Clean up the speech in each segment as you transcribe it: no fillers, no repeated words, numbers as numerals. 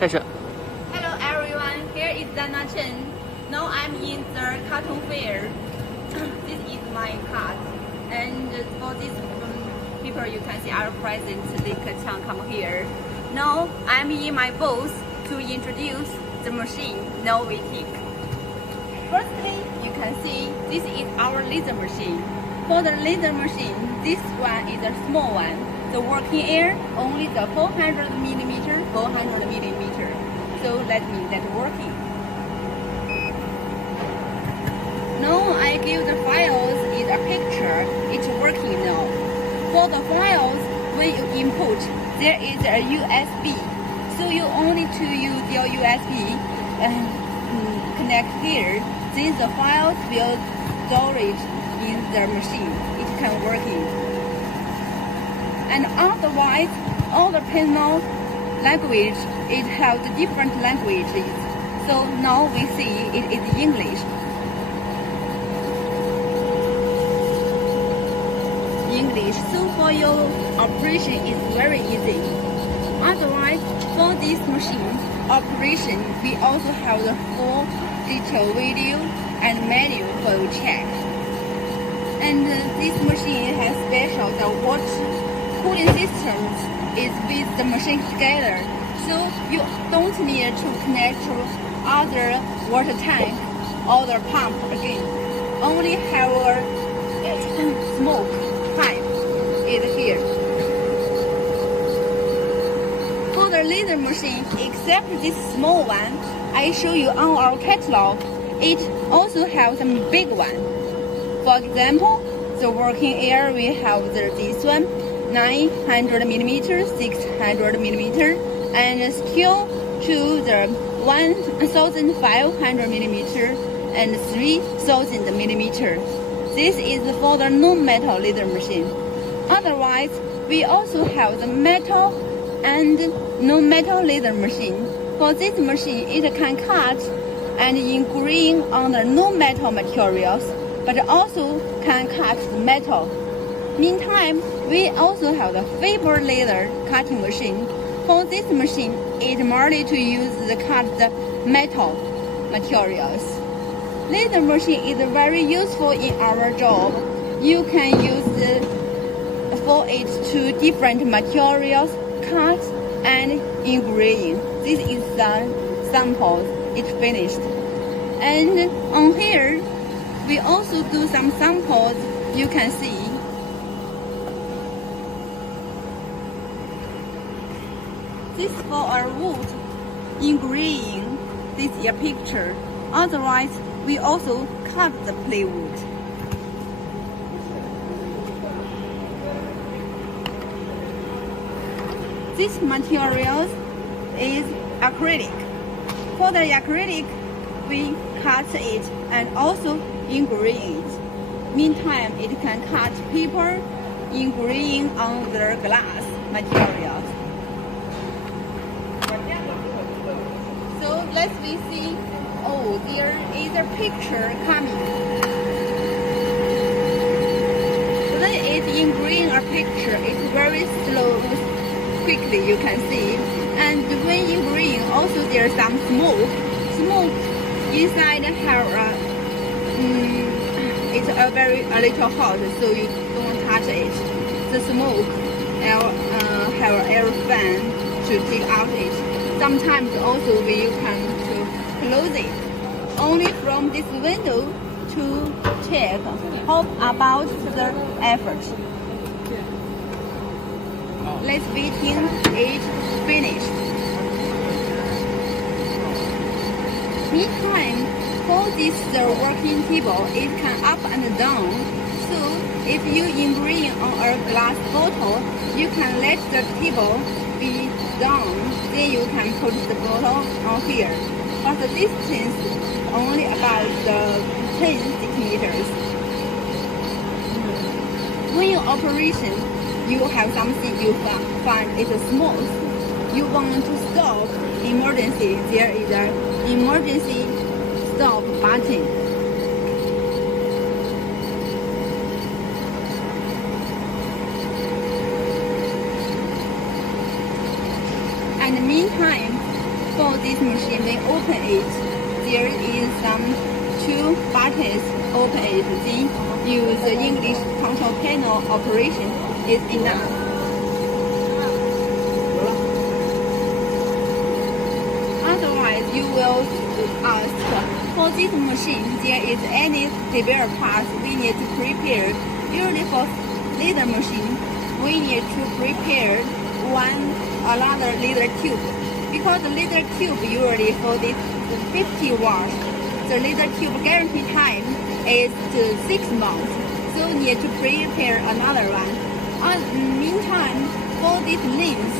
开始。 Hello everyone, here is Dana Chen. Now I'm in the Canton Fair. This is my card. And for these people you can see our president Li Keqiang come here. Now I'm in my booth to introduce the machine now we take. Firstly, you can see this is our laser machine. For the laser machine, this one is a small one. The working air only the 400 millimeter. So let me get working. Now I give the files is a picture. It's working now. For the files, when you input, there is a USB. So you only to use your USB and connect here. Then the files will storage in the machine. It can working. And otherwise, all the panel language, it has different languages. So now we see it is English. So for your operation is very easy. Otherwise, for this machine operation, we also have the full digital video and menu for you check. And this machine has special the water cooling systems is with the machine together, so you don't need to connect to other water tank or the pump again. Only have a smoke pipe is here. For the laser machine, except this small one, I show you on our catalog, it also has some big one. For example, the working air we have this one, 900 millimeter, 600 millimeter, and scale to the 1,500 millimeter and 3,000 millimeter. This is for the non-metal laser machine. Otherwise, we also have the metal and non-metal laser machine. For this machine, it can cut and engrave on the non-metal materials, but also can cut the metal. Meantime, we also have the fiber laser cutting machine. For this machine, it's merely to use the cut the metal materials. Laser machine is very useful in our job. You can use for it to different materials, cut and engraving. This is the sample. It's finished. And on here, we also do some samples. You can see. This for our wood engraving. This is a picture. Otherwise, we also cut the plywood. This material is acrylic. For the acrylic, we cut it and also engrave it. Meantime, it can cut paper, engraving on the glass materials. So let's see. Oh, there is a picture coming. When it engraving a picture, it's very slow. Quickly you can see, and when you bring also there's some smoke inside have it's a little hot, so you don't touch it. The smoke have an air fan to take out it. Sometimes also we can to close it only from this window to check how about the effort. Let's wait till it's finished. Meantime, for this working table, it can up and down. So if you engrave on a glass bottle, you can let the table be down. Then you can put the bottle on here. But the distance only about 10 centimeters. When your operation, you have something you find is smooth. You want to stop emergency. There is an emergency stop button. And meantime, for this machine, we open it. There is some 2 buttons open it. Then use the English control panel operation is enough. Otherwise, you will ask, for this machine, there is any spare parts we need to prepare. Usually for leather machine, we need to prepare another leather tube. Because the leather tube usually for this 50 watts, the leather tube guarantee time is 6 months. So you need to prepare another one. Meantime, for this lens,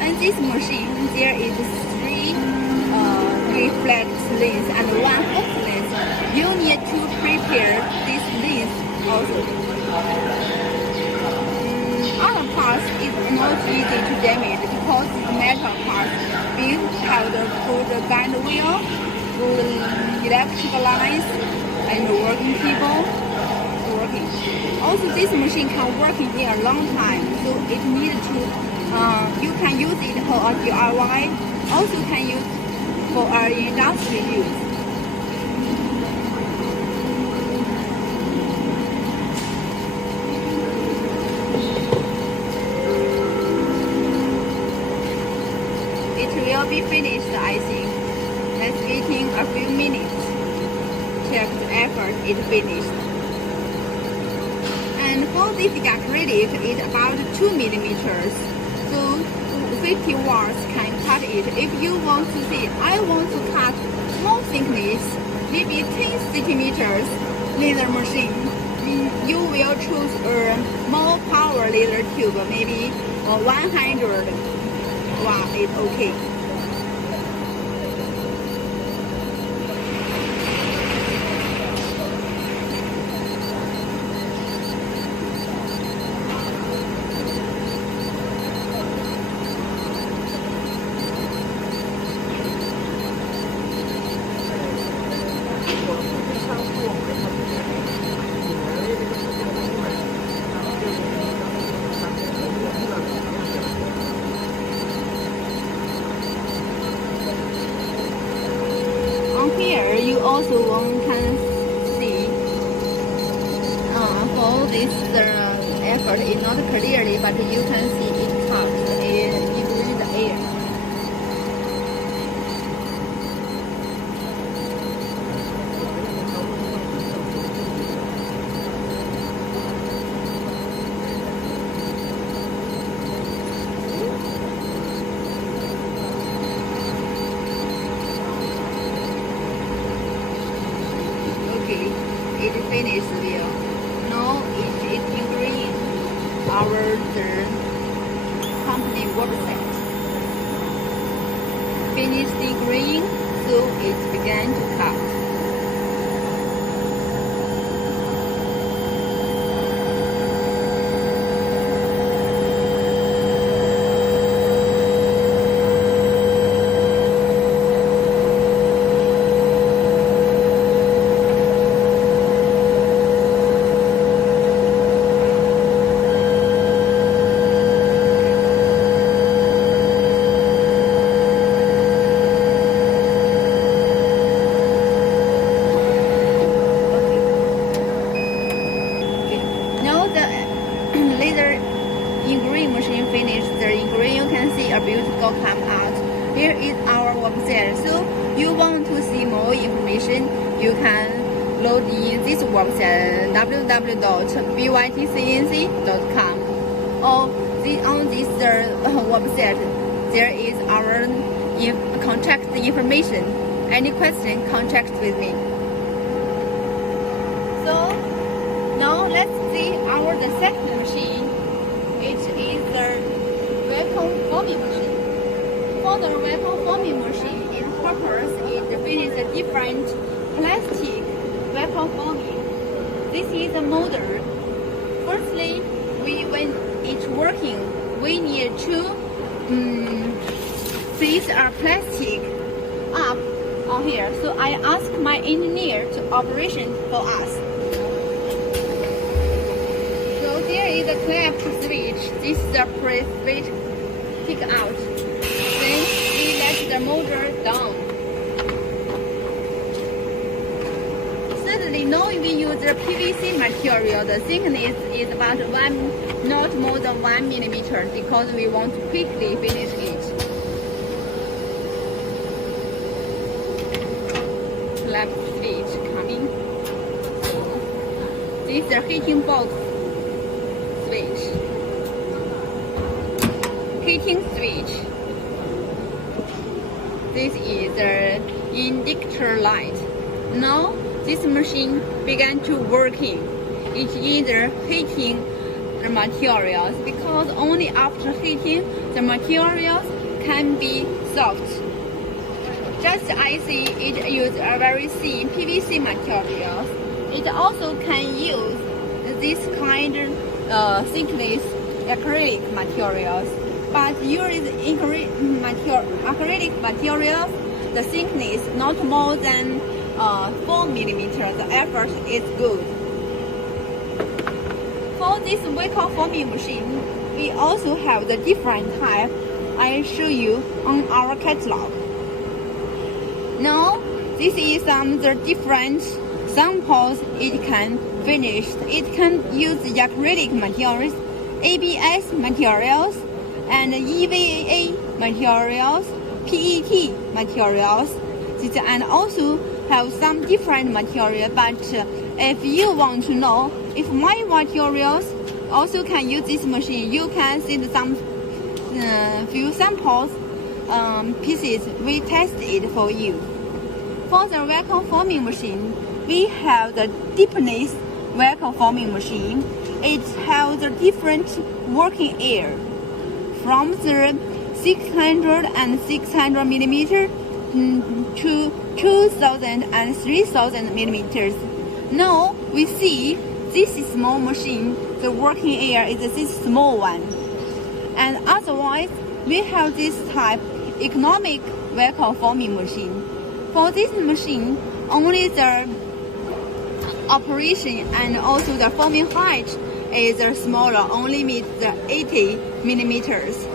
and this machine, there is 3 reflex lens and 1 hook lens. You need to prepare this lens also. Other parts is not easy to damage because metal parts being held for the guide wheel, electrical lines, and working cable. Also, this machine can work in a long time, so it needs to. You can use it for a DIY. Also, can use for our industry use. It will be finished, I think. Let's waiting a few minutes. Check the effort is finished. And for this gap radius is about 2 millimeters. So 50 watts can cut it. If you want to see, I want to cut more thickness, maybe 10 centimeters laser machine. You will choose a more power laser tube, maybe 100 watt is okay. Here you also can see for this effort is not clearly, but you can see it cuts in the air. It finished here. Now it is in green. Our company website finished in green, so it began to cut. Finished the engraving, you can see a beautiful come out. Here is our website. So you want to see more information, you can load in this website www.bytcnc.com. Or on this website there is our contact information. Any question, contact with me. So now let's see the second machine. It is the weapon forming machine. For the weapon forming machine, its purpose is to finish a different plastic weapon forming. This is the model. Firstly, when it's working, we need to fix our plastic up on here. So I ask my engineer to operation for us. There is a clamp switch. This is the press switch. Take out. Then we let the the motor down. Certainly, now we use the PVC material. The thickness is about not more than 1 millimeter because we want to quickly finish it. Left switch coming. This is the heating box switch. Heating switch. This is the indicator light. Now this machine began to working. It is heating the materials because only after heating the materials can be soft. Just I see it uses a very thin PVC materials. It also can use this kind of thickness acrylic materials. But using acrylic materials, the thickness not more than 4 millimeters. The effort is good. For this Weicheng forming machine, we also have the different type I show you on our catalog. Now, this is some of the different samples it can finish. It can use the acrylic materials, ABS materials, and EVA materials, PET materials, and also have some different material. But if you want to know if my materials also can use this machine, you can send some few samples pieces. We test it for you. For the Weicheng forming machine, we have the deepness Weicheng forming machine. It has a different working air from the 600 and 600 millimeter to 2000 and 3000 millimeters. Now we see this small machine, the working air is this small one. And otherwise, we have this type economic Weicheng forming machine. For this machine, only the operation and also the forming height is smaller, only meets the 80 millimeters.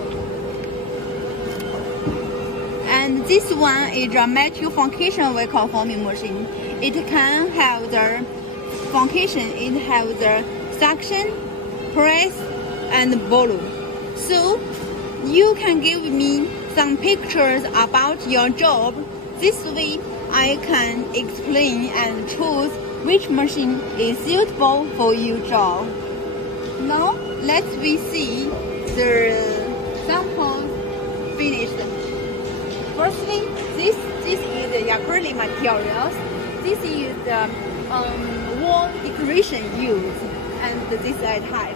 And this one is a metal function Weicheng forming machine. It can have the function, it has the suction, press, and volume. So you can give me some pictures about your job. This way I can explain and choose which machine is suitable for your job. Now let's see the samples finished. Firstly, this is the acrylic materials. This is the wall decoration used, and this type.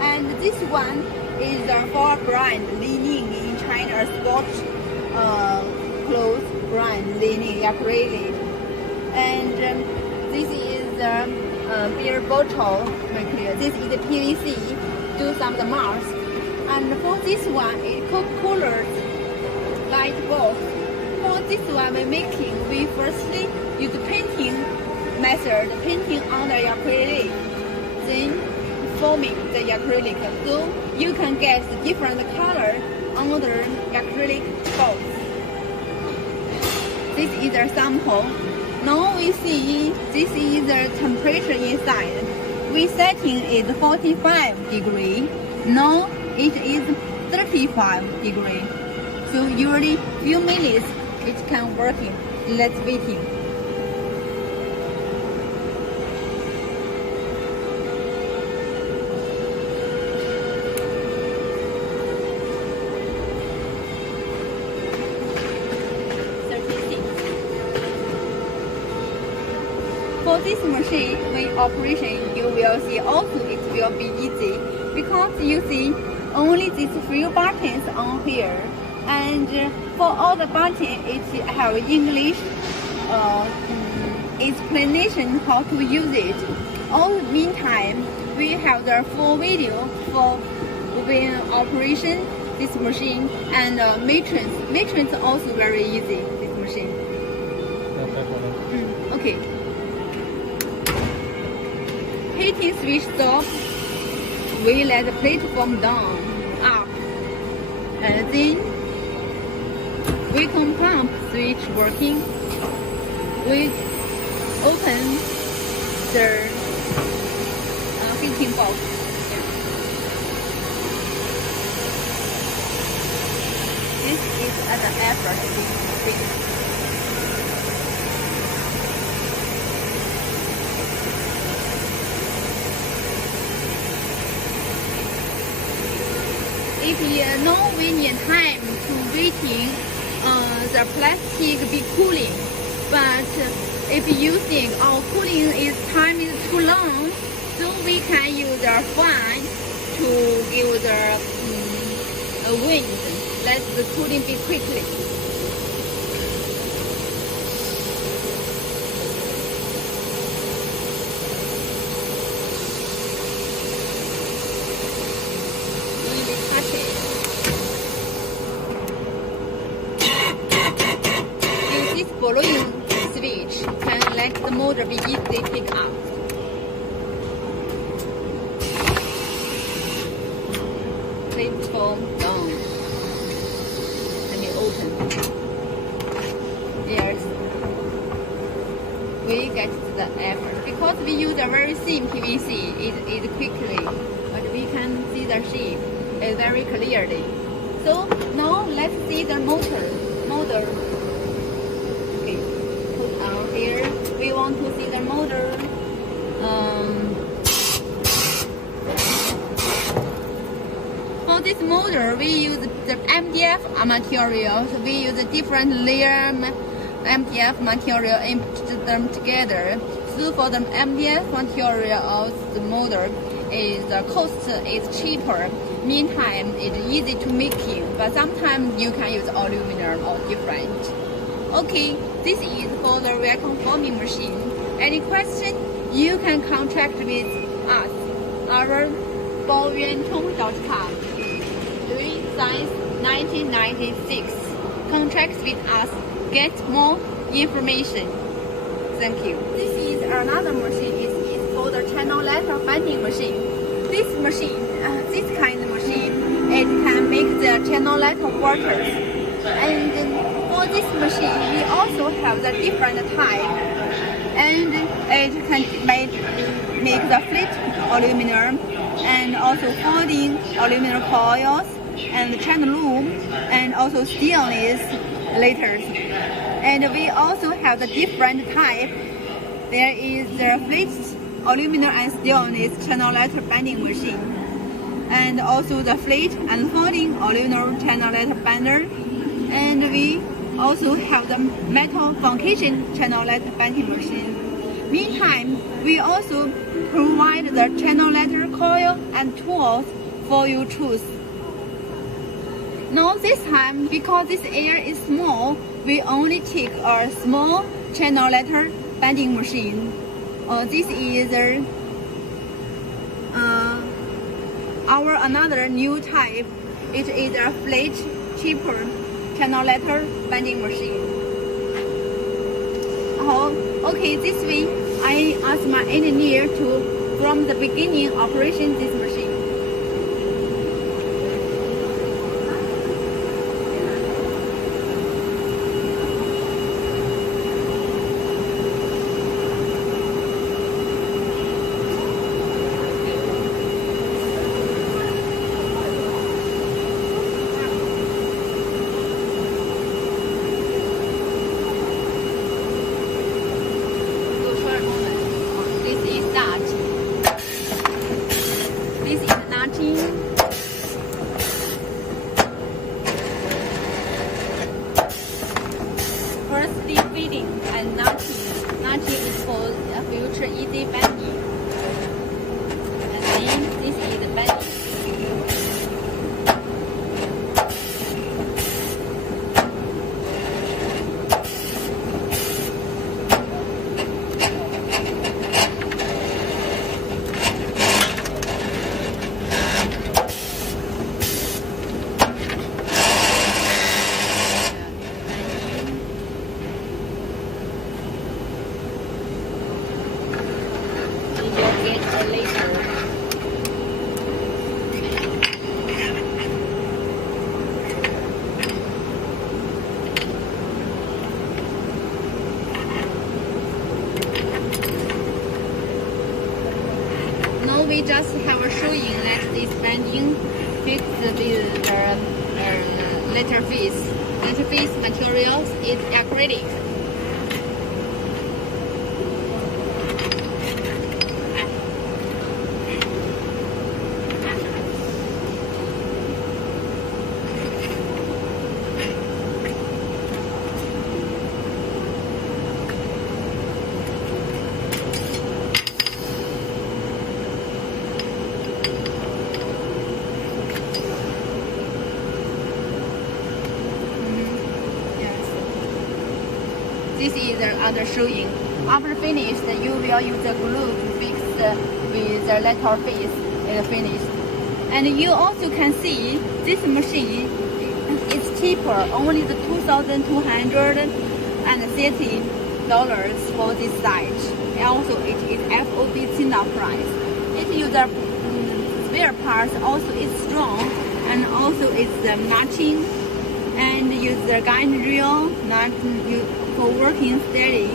And this one is for brand Li-Ning in China, sports clothes brand Li-Ning acrylic. And this is the beer bottle material. This is the PVC. Do some of the marks. And for this one, it colored light bulb. For this one, we firstly use the painting method, painting on the acrylic, then forming the acrylic. So you can get the different color on the acrylic box. This is a sample. Now we see this is the temperature inside. We setting is 45 degrees. Now it is 35 degrees. So usually few minutes it can working. Let's waiting. For this machine, when operation, you will see also it will be easy because you see only these few buttons on here. And for all the buttons, it have English explanation how to use it. All the meantime, we have the full video for when operation this machine and matrix. Matrix also very easy. This machine. Okay. Heating switch stop. We let the platform down, up, and then Weicheng pump switch working. We open the heating box. This is at the effort. If you know we need time to waiting, the plastic be cooling. But if you think cooling time is too long, so we can use a fan to give the wind. Let the cooling be quickly. This volume switch can let the motor be easily picked up. Please fall down. Let me open. Yes. We get the effort. Because we use a very thin PVC, it quickly, but we can see the shape very clearly. So now let's see the motor. Okay, put out here. We want to see the motor. For this motor, we use the MDF materials. We use a different layer MDF material and put them together. So for the MDF material of the motor, the cost is cheaper. Meantime, it's easy to making, but sometimes you can use aluminum or different. Okay, this is for the reconforming machine. Any question? You can contact with us. Our Yuantong.com. Louis Science 1996. Contact with us. Get more information. Thank you. This is another machine. It is for the channel letter bending machine. This kind of machine, it can make the channel letter waters. And for this machine, we also have the different type. And it can make the flat aluminum and also folding aluminum coils and channel loom and also stainless letters. And we also have the different type. There is the flat aluminum and stainless channel letter bending machine, and also the flat and folding aluminum channel letter bender. And we also have the metal function channel letter bending machine. Meantime, we also provide the channel letter coil and tools for you choose. Now this time, because this area is small, we only take a small channel letter bending machine. This is our another new type. It is a flat, cheaper channel letter bending machine. Okay, this way I ask my engineer to, from the beginning, operation this machine. First deep feeding and nutting. Nutting is for a future ED bending. And then this is the bending. we just have a showing that this bending fits the letter face. Letter face materials is acrylic. This is the other showing. After finished, you will use the glue to fix with the letter face is finished. And you also can see this machine is cheaper, only the $2,230 for this size. Also, it is FOB China price. It uses spare parts, also it's strong, and also it's matching, and use the guide rail not for working steady.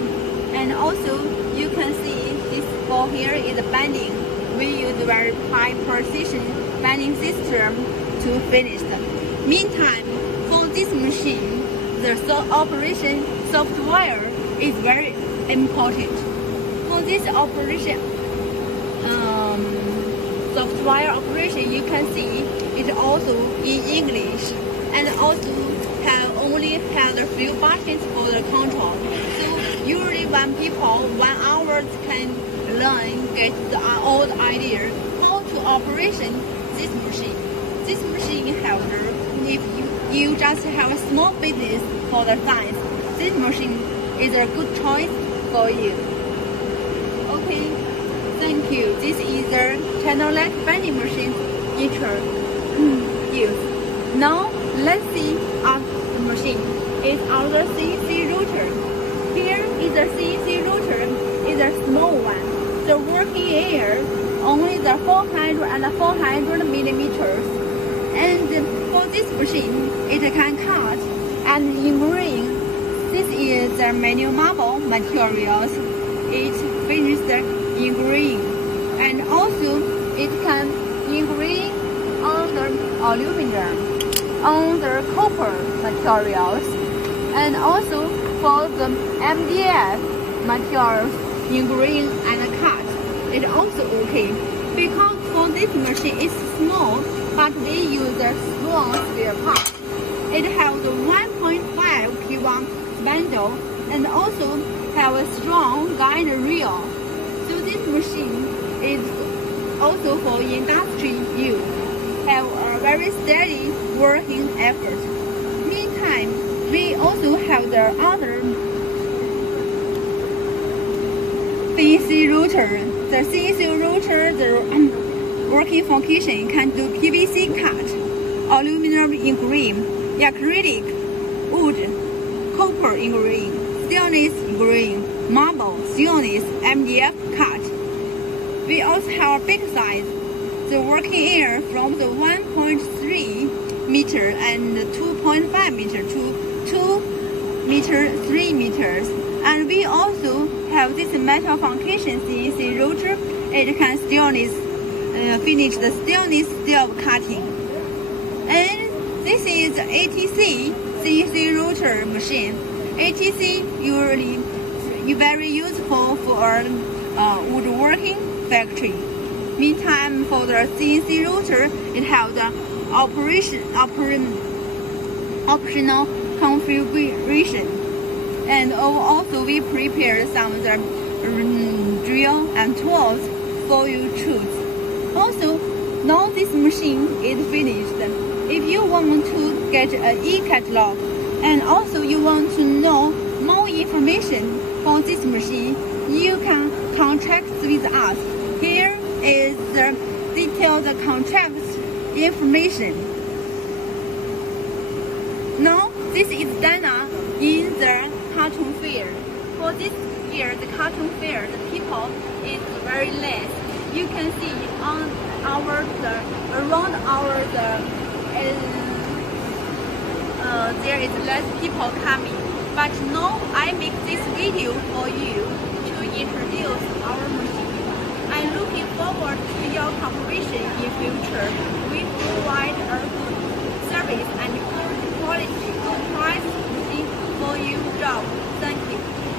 And also you can see this ball here is bending. We use very high precision bending system to finish them. Meantime, for this machine, the operation software is very important. For this operation, software operation, you can see it also in English, and also only have a few buttons for the control. So usually when people 1 hour can get all the idea how to operation this machine. This machine, however, if you just have a small business for the size, this machine is a good choice for you. Okay, thank you. This is the channel-like bending machine feature used. Now let's see our machine. It's our CNC router. Here is the CNC router. It's a small one. The working area only the 400 and 400 millimeters. And for this machine, it can cut and engrave. This is the manual marble materials. It finishes the engraving, and also it can engrave on the aluminum, on the copper materials, and also for the MDF materials, engrave and cut. It's also okay because for this machine it's small, but we use a strong spare part. It has a 1.5 kg spindle and also have a strong guide rail. So this machine is also for industry use. Have a very steady working effort. Meantime, we also have the other CNC router. The CNC router, the working function can do PVC cut, aluminum engrave, acrylic, wood, copper engrave, stainless engrave, marble, stainless, MDF cut. We also have a big size. The working area from the 1.3 meter and 2.5 meter to 2 meter, 3 meters. And we also have this metal function CNC router. It can finish the stainless steel cutting. And this is the ATC CNC router machine. ATC usually very useful for woodworking factory. Meantime, for the CNC router, it has the optional configuration. And also we prepared some of the drill and tools for you to choose. Also, now this machine is finished. If you want to get an e-catalog, and also you want to know more information for this machine, you can contact with us. Here is the detailed contract information. Now, this is Dana in the Canton Fair. For this year, the Canton Fair, the people is very less. You can see on around there is less people coming. But now I make this video for you to introduce